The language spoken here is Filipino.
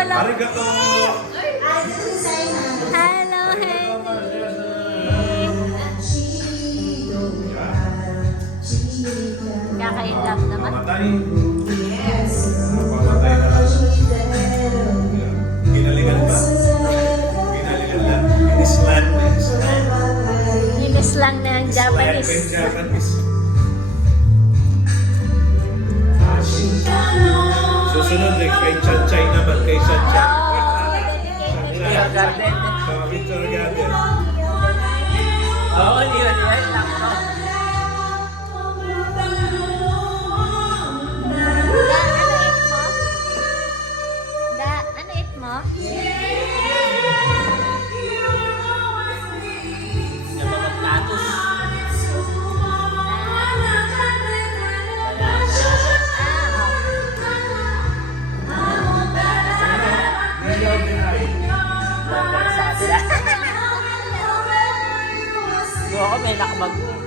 wala. Arigato! Hello, Henry. Kakainlove naman. Pamatay. Pamatay na lang. Ginaligan ba? Ginaligan lang. Inislan. Inis lang na ang Japanese. Japanese. Susunod eh, kay Chanchay naman, kay Chanchay. Video garden. Sa Victor Garden. Oo, nilalihan lang ko. Ano eat mo? Napapagtatos. Sabi lang. Doon ako may nakabag.